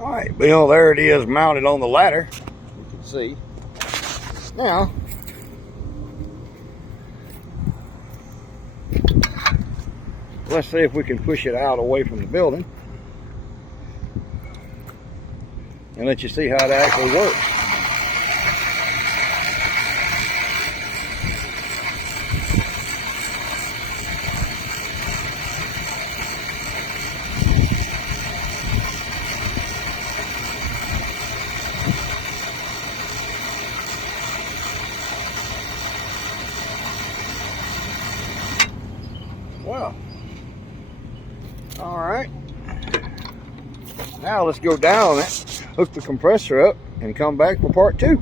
All right, well, there it is mounted on the ladder. You can see. Now, let's see if we can push it out away from the building and let you see how it actually works. Well, all right. Now let's go down it, hook the compressor up, and come back for part 2.